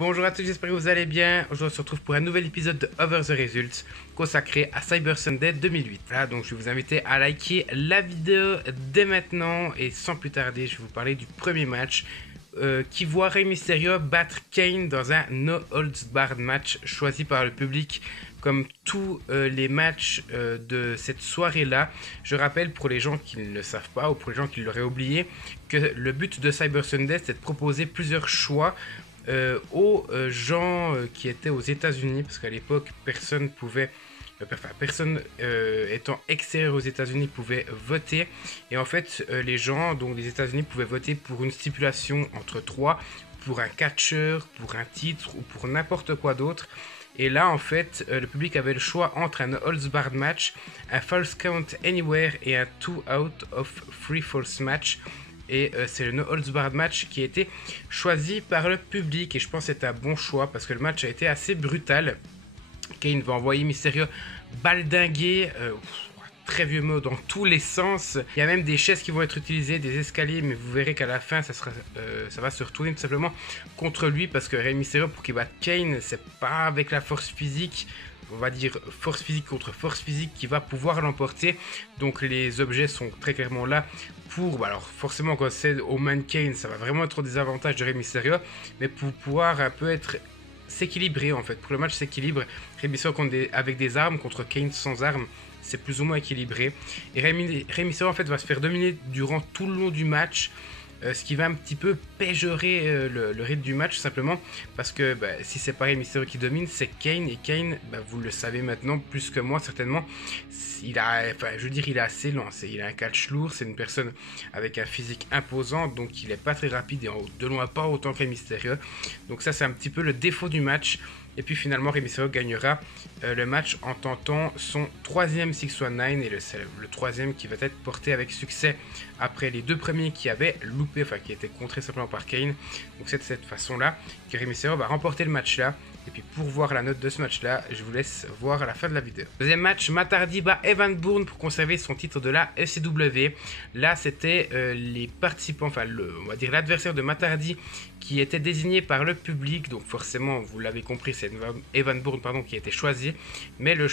Bonjour à tous, j'espère que vous allez bien. Aujourd'hui, on se retrouve pour un nouvel épisode de Over the Results consacré à Cyber Sunday 2008. Voilà, donc je vais vous inviter à liker la vidéo dès maintenant et sans plus tarder, je vais vous parler du premier match qui voit Rey Mysterio battre Kane dans un No Holds Barred match choisi par le public comme tous les matchs de cette soirée-là. Je rappelle pour les gens qui ne le savent pas ou pour les gens qui l'auraient oublié que le but de Cyber Sunday c'est de proposer plusieurs choix aux gens qui étaient aux États-Unis, parce qu'à l'époque, personne pouvait, personne étant extérieur aux États-Unis pouvait voter. Et en fait, les gens, donc les États-Unis, pouvaient voter pour une stipulation entre trois, pour un catcheur, pour un titre ou pour n'importe quoi d'autre. Et là, en fait, le public avait le choix entre un Holds Barred match, un False Count Anywhere et un 2 out of 3 false match. Et c'est le No Holds Barred match qui a été choisi par le public. Et je pense que c'est un bon choix parce que le match a été assez brutal. Kane va envoyer Mysterio baldinguer, très vieux mot, dans tous les sens. Il y a même des chaises qui vont être utilisées, des escaliers, mais vous verrez qu'à la fin, ça va se retourner tout simplement contre lui. Parce que Rey Mysterio, pour qu'il batte Kane, c'est pas avec la force physique, on va dire force physique contre force physique, qui va pouvoir l'emporter. Donc les objets sont très clairement là pour, alors forcément quand c'est au man Kane, ça va vraiment être des avantages de Rey Mysterio, mais pour pouvoir un peu s'équilibrer en fait, pour le match s'équilibre, Rey Mysterio avec des armes contre Kane sans armes, c'est plus ou moins équilibré. Et Rey Mysterio en fait va se faire dominer durant tout le long du match. Ce qui va un petit peu péjorer le rythme du match, simplement parce que si c'est pas Rey Mysterio qui domine, c'est Kane. Et Kane, vous le savez maintenant plus que moi certainement, il est assez lent, il a un catch lourd, c'est une personne avec un physique imposant, donc il est pas très rapide et de loin pas autant que Rey Mysterio. Donc ça c'est un petit peu le défaut du match. Et puis finalement, Rey Mysterio gagnera le match en tentant son troisième 619 et c'est le troisième qui va être porté avec succès après les deux premiers qui avaient loupé, enfin qui étaient contrés simplement par Kane. Donc c'est de cette façon-là que Rey Mysterio va remporter le match-là. Et puis pour voir la note de ce match-là, je vous laisse voir à la fin de la vidéo. Deuxième match, Matt Hardy bat Evan Bourne pour conserver son titre de la FCW. Là, c'était les participants, enfin on va dire l'adversaire de Matt Hardy qui était désigné par le public. Donc forcément, vous l'avez compris, c'est Evan Bourne qui a été choisi. Mais le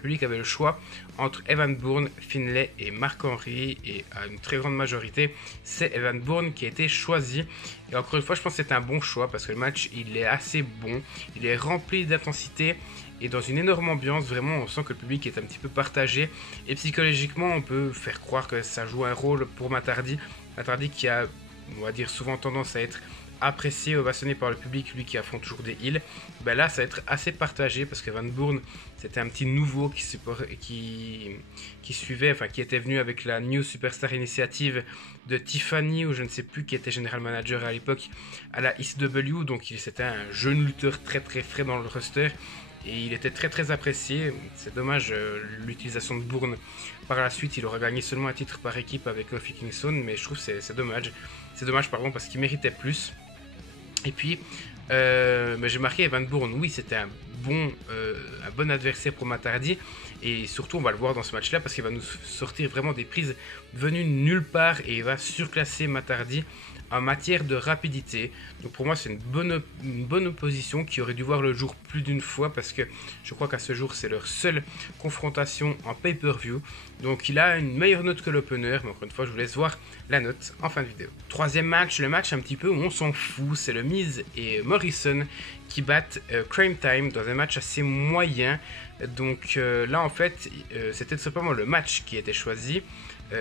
public avait le choix entre Evan Bourne, Finlay et Mark Henry. Et à une très grande majorité, c'est Evan Bourne qui a été choisi. Et encore une fois, je pense que c'est un bon choix parce que le match, il est assez bon. Il est rempli d'intensité et dans une énorme ambiance. Vraiment, on sent que le public est un petit peu partagé. Et psychologiquement, on peut faire croire que ça joue un rôle pour Matt Hardy. Matt Hardy qui a, on va dire, souvent tendance à être apprécié, ovationné par le public, lui qui affronte toujours des heels. Là, ça va être assez partagé parce que Van Bourne, c'était un petit nouveau qui suivait, enfin qui était venu avec la New Superstar Initiative de Tiffany, ou je ne sais plus, qui était General Manager à l'époque à la ECW. Donc c'était un jeune lutteur très très frais dans le roster et il était très très apprécié. C'est dommage l'utilisation de Bourne. Par la suite, il aura gagné seulement un titre par équipe avec Kofi Kingston, mais je trouve que c'est dommage. C'est dommage parce qu'il méritait plus. Et puis, j'ai marqué Evan Bourne. Oui, c'était un bon adversaire pour Matt Hardy. Et surtout, on va le voir dans ce match-là parce qu'il va nous sortir vraiment des prises venues de nulle part et il va surclasser Matt Hardy en matière de rapidité. Donc pour moi, c'est une bonne opposition qui aurait dû voir le jour plus d'une fois parce que je crois qu'à ce jour, c'est leur seule confrontation en pay-per-view. Donc il a une meilleure note que l'opener, mais encore une fois, je vous laisse voir la note en fin de vidéo. Troisième match, le match un petit peu où on s'en fout, c'est le Miz et Morrison qui battent Crime Time dans un match assez moyen. Donc là, en fait, c'était tout simplement le match qui était choisi.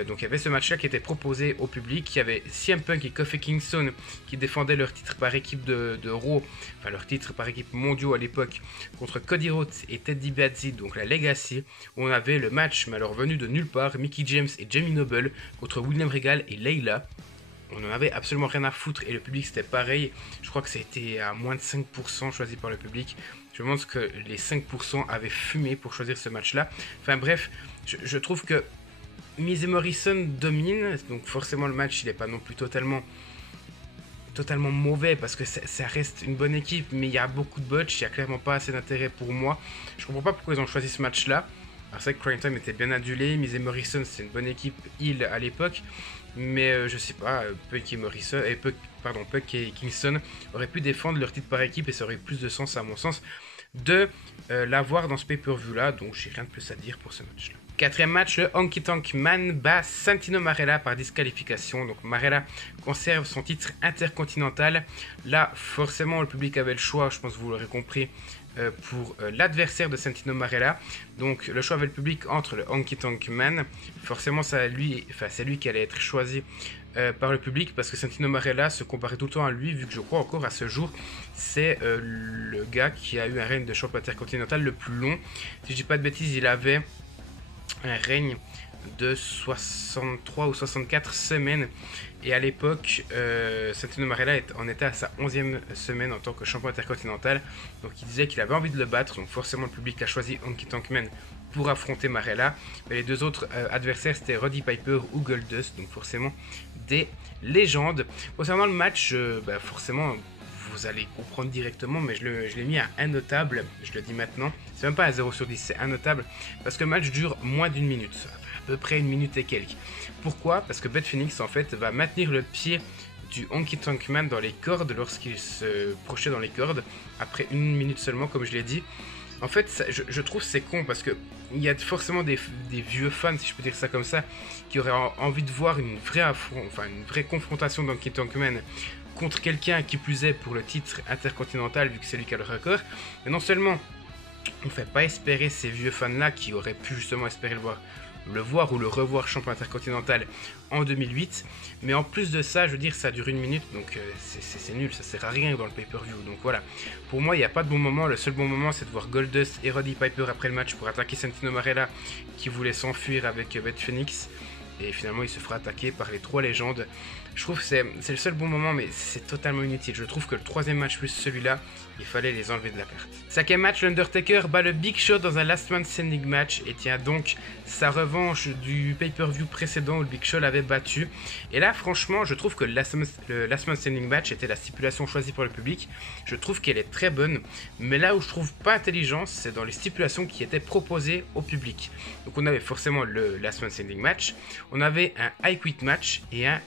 Donc il y avait ce match-là qui était proposé au public. Il y avait CM Punk et Kofi Kingston qui défendaient leur titre par équipe de Raw, enfin leur titre par équipe mondiaux à l'époque, contre Cody Rhodes et Ted DiBiase, donc la Legacy. Où on avait le match, mais alors venu de nulle part, Mickie James et Jamie Noble contre William Regal et Layla. On n'en avait absolument rien à foutre et le public c'était pareil. Je crois que ça a été à moins de 5% choisi par le public. Je pense que les 5% avaient fumé pour choisir ce match-là. Enfin bref, je trouve que Miz et Morrison dominent, donc forcément le match il n'est pas non plus totalement mauvais parce que ça reste une bonne équipe, mais il y a beaucoup de botch, il n'y a clairement pas assez d'intérêt pour moi. Je comprends pas pourquoi ils ont choisi ce match-là. Alors c'est vrai que Crime Time était bien adulé, Miz et Morrison c'est une bonne équipe heel à l'époque, Mais je sais pas, Punk et Kingston auraient pu défendre leur titre par équipe et ça aurait plus de sens à mon sens de l'avoir dans ce pay-per-view là, donc j'ai rien de plus à dire pour ce match là. Quatrième match, le Honky Tonk Man bat Santino Marella par disqualification. Donc Marella conserve son titre intercontinental. Là, forcément, le public avait le choix, je pense que vous l'aurez compris, pour l'adversaire de Santino Marella. Donc le choix avait le public entre le Honky Tonk Man. Forcément, c'est lui qui allait être choisi par le public parce que Santino Marella se comparait tout le temps à lui, vu que je crois encore à ce jour, c'est le gars qui a eu un règne de champion intercontinental le plus long. Si je dis pas de bêtises, il avait un règne de 63 ou 64 semaines et à l'époque Santino Marella en était à sa 11e semaine en tant que champion intercontinental, donc il disait qu'il avait envie de le battre, donc forcément le public a choisi Honky Tonk Man pour affronter Marella, mais les deux autres adversaires c'était Roddy Piper ou Goldust, donc forcément des légendes. Concernant le match, forcément vous allez comprendre directement, mais je l'ai mis à 1 notable, je le dis maintenant, c'est même pas un 0 sur 10, c'est 1 notable, parce que le match dure moins d'une minute, à peu près 1 minute et quelques. Pourquoi? Parce que Beth Phoenix en fait va maintenir le pied du Honky Tonk Man dans les cordes lorsqu'il se projetait dans les cordes, après 1 minute seulement comme je l'ai dit. En fait, ça, je trouve c'est con parce que il y a forcément des vieux fans, si je peux dire ça comme ça, qui auraient envie de voir une vraie confrontation d'Honky Tonk Man contre quelqu'un qui plus est pour le titre intercontinental vu que c'est lui qui a le record. Mais non seulement on ne fait pas espérer ces vieux fans là qui auraient pu justement espérer le voir ou le revoir champion intercontinental en 2008, mais en plus de ça, je veux dire, ça dure 1 minute, donc c'est nul, ça sert à rien dans le pay-per-view, donc voilà. Pour moi, il n'y a pas de bon moment, le seul bon moment c'est de voir Goldust et Roddy Piper après le match pour attaquer Santino Marella qui voulait s'enfuir avec Beth Phoenix, et finalement il se fera attaquer par les 3 légendes. Je trouve que c'est le seul bon moment, mais c'est totalement inutile. Je trouve que le 3e match plus celui-là, il fallait les enlever de la carte. 5e match, l'Undertaker bat le Big Show dans un Last Man Standing match et tient donc sa revanche du pay-per-view précédent où le Big Show l'avait battu. Et là, franchement, je trouve que le Last Man Standing match était la stipulation choisie par le public. Je trouve qu'elle est très bonne, mais là où je trouve pas intelligent, c'est dans les stipulations qui étaient proposées au public. Donc on avait forcément le Last Man Standing match, on avait un I Quit match et un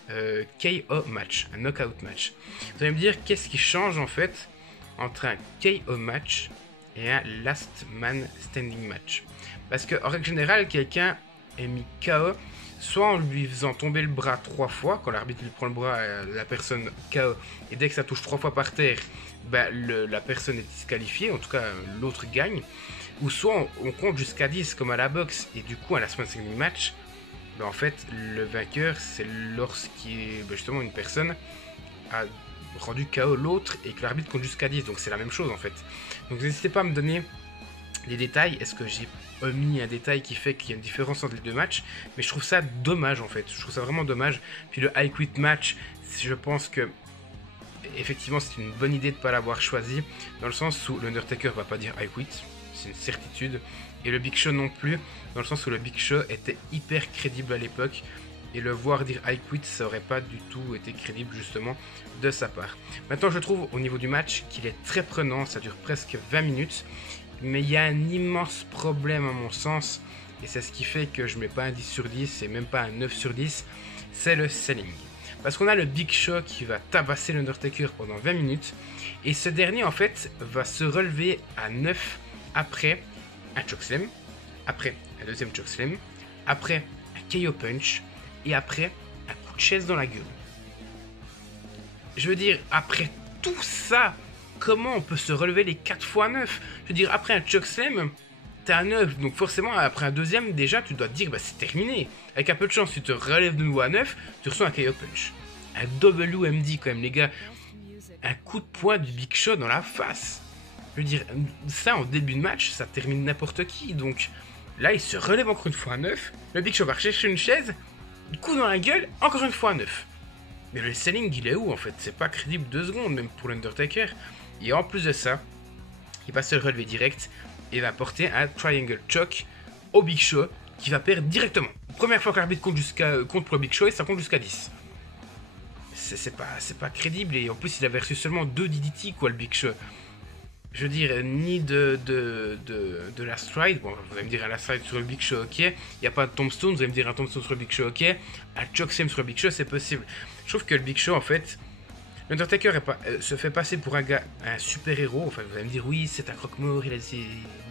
KO match, un knockout match. Vous allez me dire qu'est-ce qui change en fait entre un KO match et un Last Man Standing match. Parce que en règle générale, quelqu'un est mis KO soit en lui faisant tomber le bras 3 fois, quand l'arbitre lui prend le bras, la personne KO, et dès que ça touche 3 fois par terre, la personne est disqualifiée, en tout cas l'autre gagne, ou soit on compte jusqu'à 10 comme à la boxe, et du coup un Last Man Standing match, en fait le vainqueur c'est justement une personne a rendu KO l'autre et que l'arbitre compte jusqu'à 10, donc c'est la même chose en fait. Donc n'hésitez pas à me donner les détails, est-ce que j'ai omis un détail qui fait qu'il y a une différence entre les deux matchs, mais je trouve ça dommage en fait, je trouve ça vraiment dommage. Puis le I Quit match, je pense que effectivement c'est une bonne idée de ne pas l'avoir choisi, dans le sens où l'Undertaker va pas dire I Quit, c'est une certitude, et le Big Show non plus, dans le sens où le Big Show était hyper crédible à l'époque, et le voir dire I Quit, ça aurait pas du tout été crédible justement de sa part. Maintenant je trouve au niveau du match qu'il est très prenant, ça dure presque 20 minutes, mais il y a un immense problème à mon sens, et c'est ce qui fait que je mets pas un 10 sur 10 et même pas un 9 sur 10, c'est le selling. Parce qu'on a le Big Show qui va tabasser l'Undertaker pendant 20 minutes, et ce dernier en fait va se relever à 9 après un chokeslam, après un deuxième chokeslam, après un KO punch, et après un coup de chaise dans la gueule. Je veux dire, après tout ça, comment on peut se relever les 4 fois 9? Je veux dire, après un chokeslam, t'es à 9, donc forcément, après un deuxième, déjà, tu dois te dire, c'est terminé. Avec un peu de chance, tu te relèves de nouveau à 9, tu reçois un KO punch. Un WMD quand même, les gars. Un coup de poing du Big Show dans la face. Je veux dire, ça, en début de match, ça termine n'importe qui. Donc, là, il se relève encore une fois à 9. Le Big Show va chercher une chaise, coup dans la gueule, encore une fois à 9. Mais le selling, il est où en fait? C'est pas crédible 2 secondes, même pour l'Undertaker. Et en plus de ça, il va se relever direct et va porter un Triangle Choke au Big Show qui va perdre directement. Première fois que l'arbitre compte pour le Big Show et ça compte jusqu'à 10. C'est pas crédible, et en plus il avait reçu seulement 2 DDT quoi, le Big Show. je veux dire, ni de la stride. Bon, vous allez me dire à la stride sur le Big Show, ok. Il n'y a pas de tombstone, vous allez me dire un tombstone sur le Big Show, ok. Un chokeslam sur le Big Show, c'est possible. Je trouve que le Big Show, en fait, l'Undertaker se fait passer pour un super-héros. Enfin, vous allez me dire, oui, c'est un croque-mort, il a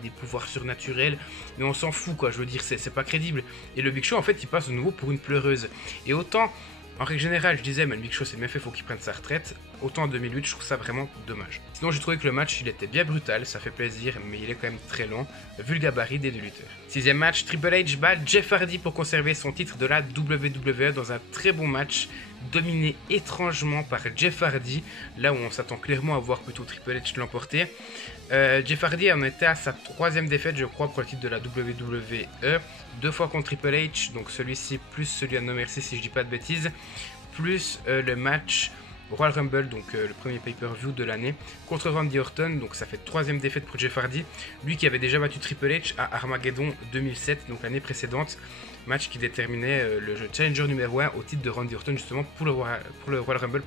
des pouvoirs surnaturels. Mais on s'en fout, quoi. Je veux dire, c'est pas crédible. Et le Big Show, en fait, il passe de nouveau pour une pleureuse. Et autant, en règle générale, je disais, mais le Big Show, c'est bien fait, faut qu'il prenne sa retraite. Autant en 2008, je trouve ça vraiment dommage. Sinon, j'ai trouvé que le match, il était bien brutal, ça fait plaisir, mais il est quand même très long, vu le gabarit des deux lutteurs. Sixième match, Triple H bat Jeff Hardy pour conserver son titre de la WWE dans un très bon match, dominé étrangement par Jeff Hardy, là où on s'attend clairement à voir plutôt Triple H l'emporter. Jeff Hardy en était à sa troisième défaite, je crois, pour le titre de la WWE, 2 fois contre Triple H, donc celui-ci plus celui à No Mercy si je dis pas de bêtises, plus le match Royal Rumble, donc le premier pay-per-view de l'année, contre Randy Orton, donc ça fait troisième défaite pour Jeff Hardy, lui qui avait déjà battu Triple H à Armageddon 2007, donc l'année précédente, match qui déterminait le challenger numéro 1 au titre de Randy Orton justement pour le Royal Rumble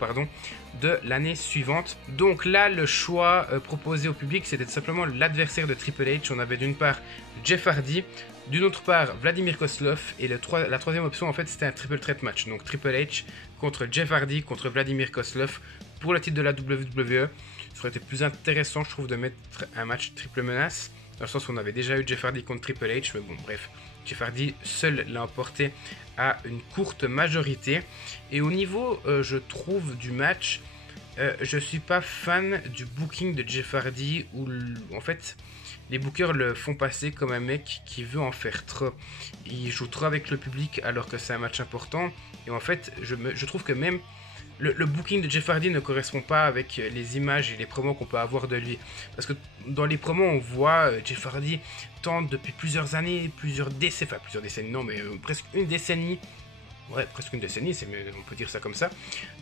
de l'année suivante. Donc là, le choix proposé au public, c'était tout simplement l'adversaire de Triple H. On avait d'une part Jeff Hardy, d'une autre part Vladimir Kozlov, et la troisième option en fait c'était un triple threat match, donc Triple H contre Jeff Hardy contre Vladimir Kozlov pour le titre de la WWE. Ça aurait été plus intéressant, je trouve, de mettre un match triple menace, dans le sens où on avait déjà eu Jeff Hardy contre Triple H, mais bon, bref, Jeff Hardy seul l'a emporté à une courte majorité. Et au niveau, je trouve, du match, je suis pas fan du booking de Jeff Hardy, où en fait les bookers le font passer comme un mec qui veut en faire trop. Il joue trop avec le public alors que c'est un match important. Et en fait, je trouve que même le booking de Jeff Hardy ne correspond pas avec les images et les promos qu'on peut avoir de lui. Parce que dans les promos, on voit Jeff Hardy tente depuis plusieurs années, plusieurs décennies, non, mais presque une décennie. Ouais, presque une décennie, on peut dire ça comme ça,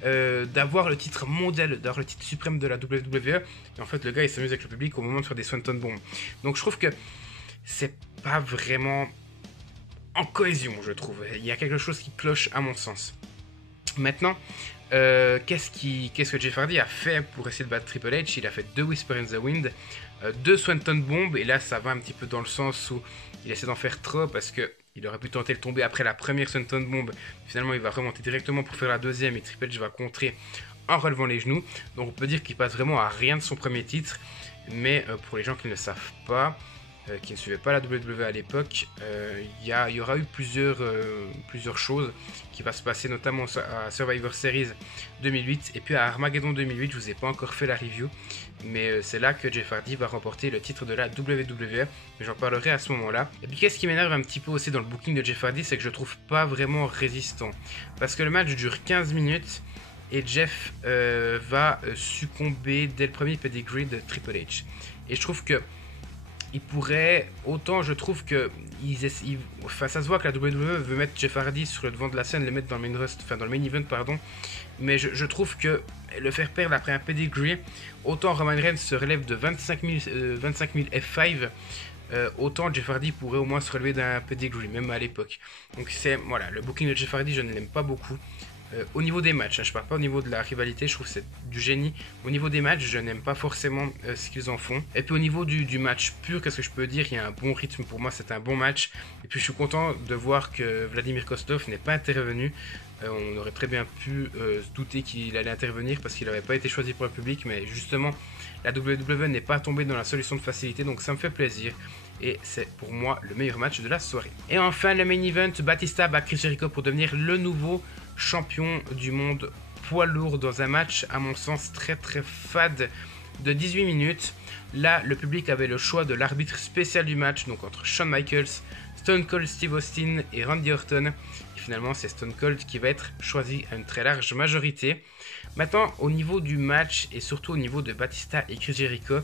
d'avoir le titre mondial, d'avoir le titre suprême de la WWE. Et en fait, le gars, il s'amuse avec le public au moment de faire des Swanton Bombs. Donc je trouve que c'est pas vraiment en cohésion, je trouve. Il y a quelque chose qui cloche à mon sens. Maintenant, qu'est-ce que Jeff Hardy a fait pour essayer de battre Triple H? Il a fait 2 Whisper in the Wind, 2 Swanton Bombs, et là, ça va un petit peu dans le sens où il essaie d'en faire trop parce que il aurait pu tenter de tomber après la première Swanton Bomb. Finalement, il va remonter directement pour faire la deuxième et Triple H va contrer en relevant les genoux. Donc on peut dire qu'il passe vraiment à rien de son premier titre. Mais pour les gens qui ne le savent pas, qui ne suivaient pas la WWE à l'époque, il y aura eu plusieurs choses qui vont se passer, notamment à Survivor Series 2008 et puis à Armageddon 2008. Je vous ai pas encore fait la review, mais c'est là que Jeff Hardy va remporter le titre de la WWE, mais j'en parlerai à ce moment-là. Et puis qu'est-ce qui m'énerve un petit peu aussi dans le booking de Jeff Hardy, c'est que je le trouve pas vraiment résistant, parce que le match dure 15 minutes et Jeff va succomber dès le premier pedigree de Triple H. Et je trouve que il pourrait, autant je trouve que ça se voit que la WWE veut mettre Jeff Hardy sur le devant de la scène, le mettre dans le dans le main event, pardon, mais je trouve que le faire perdre après un pedigree, autant Roman Reigns se relève de 25 000 F5, autant Jeff Hardy pourrait au moins se relever d'un pedigree, même à l'époque. Donc voilà, le booking de Jeff Hardy, je ne l'aime pas beaucoup. Au niveau des matchs, je parle pas au niveau de la rivalité, je trouve que c'est du génie. Au niveau des matchs, je n'aime pas forcément ce qu'ils en font. Et puis au niveau du match pur, qu'est-ce que je peux dire? Il y a un bon rythme, pour moi c'est un bon match. Et puis je suis content de voir que Vladimir Kozlov n'est pas intervenu. On aurait très bien pu se douter qu'il allait intervenir parce qu'il n'avait pas été choisi pour le public. Mais justement, la WWE n'est pas tombée dans la solution de facilité, donc ça me fait plaisir. Et c'est pour moi le meilleur match de la soirée. Et enfin, le main event, Batista bat Chris Jericho pour devenir le nouveau champion du monde poids lourd dans un match à mon sens très fade de 18 minutes. Là, le public avait le choix de l'arbitre spécial du match, donc entre Shawn Michaels, Stone Cold Steve Austin et Randy Orton. Et finalement, c'est Stone Cold qui va être choisi à une très large majorité. Maintenant, au niveau du match et surtout au niveau de Batista et Chris Jericho,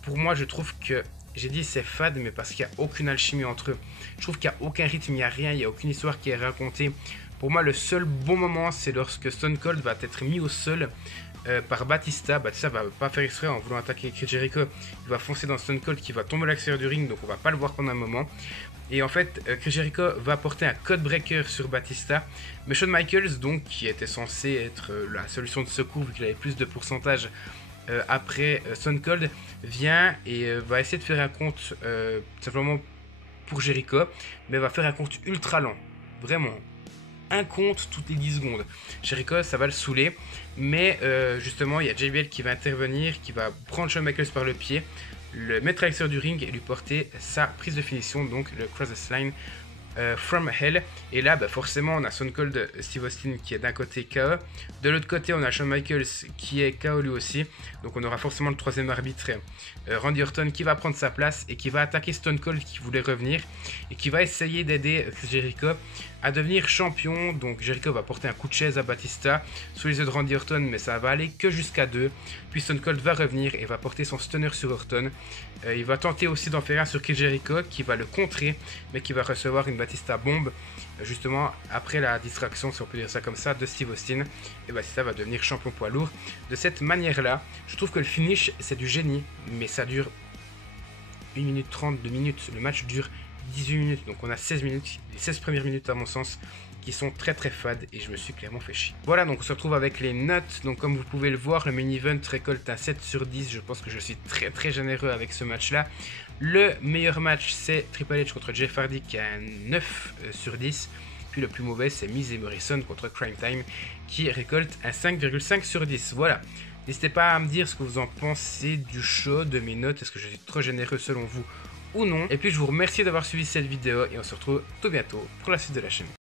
pour moi, je trouve que j'ai dit c'est fade, mais parce qu'il n'y a aucune alchimie entre eux. Je trouve qu'il n'y a aucun rythme, il n'y a rien, il n'y a aucune histoire qui est racontée. Pour moi, le seul bon moment, c'est lorsque Stone Cold va être mis au sol par Batista. Batista va pas faire exprès en voulant attaquer Chris Jericho. Il va foncer dans Stone Cold qui va tomber à l'extérieur du ring, donc on va pas le voir pendant un moment. Et en fait, Chris Jericho va apporter un code breaker sur Batista. Mais Shawn Michaels, donc, qui était censé être la solution de secours vu qu'il avait plus de pourcentage après Stone Cold vient et va essayer de faire un compte simplement pour Jericho, mais va faire un compte ultra lent, vraiment. Un compte toutes les 10 secondes. Jericho, ça va le saouler, mais justement, il y a JBL qui va intervenir, qui va prendre Shawn Michaels par le pied, le mettre à l'extérieur du ring et lui porter sa prise de finition, donc le Cross the Line from Hell. Et là, forcément, on a Stone Cold Steve Austin qui est d'un côté KO. De l'autre côté, on a Shawn Michaels qui est KO lui aussi. Donc on aura forcément le troisième arbitre, Randy Orton, qui va prendre sa place et qui va attaquer Stone Cold qui voulait revenir et qui va essayer d'aider Chris Jericho à devenir champion. Donc Jericho va porter un coup de chaise à Batista sous les yeux de Randy Orton, mais ça va aller que jusqu'à 2. Puis Stone Cold va revenir et va porter son stunner sur Orton. Il va tenter aussi d'en faire un sur Chris Jericho qui va le contrer, mais qui va recevoir une Batista bombe justement après la distraction, si on peut dire ça comme ça, de Steve Austin. Et Batista va devenir champion poids lourd de cette manière là. Je trouve que le finish c'est du génie, mais ça dure 1 minute 30, 2 minutes. Le match dure 18 minutes, donc on a 16 minutes, les 16 premières minutes à mon sens qui sont très très fades et je me suis clairement fait chier. Voilà, donc on se retrouve avec les notes. Donc comme vous pouvez le voir, le main event récolte un 7 sur 10. Je pense que je suis très très généreux avec ce match là. Le meilleur match c'est Triple H contre Jeff Hardy qui a un 9 sur 10. Puis le plus mauvais c'est Miz et Morrison contre Crime Time qui récolte un 5,5 sur 10. Voilà. N'hésitez pas à me dire ce que vous en pensez du show, de mes notes. Est-ce que je suis trop généreux selon vous ou non? Et puis je vous remercie d'avoir suivi cette vidéo et on se retrouve tout bientôt pour la suite de la chaîne.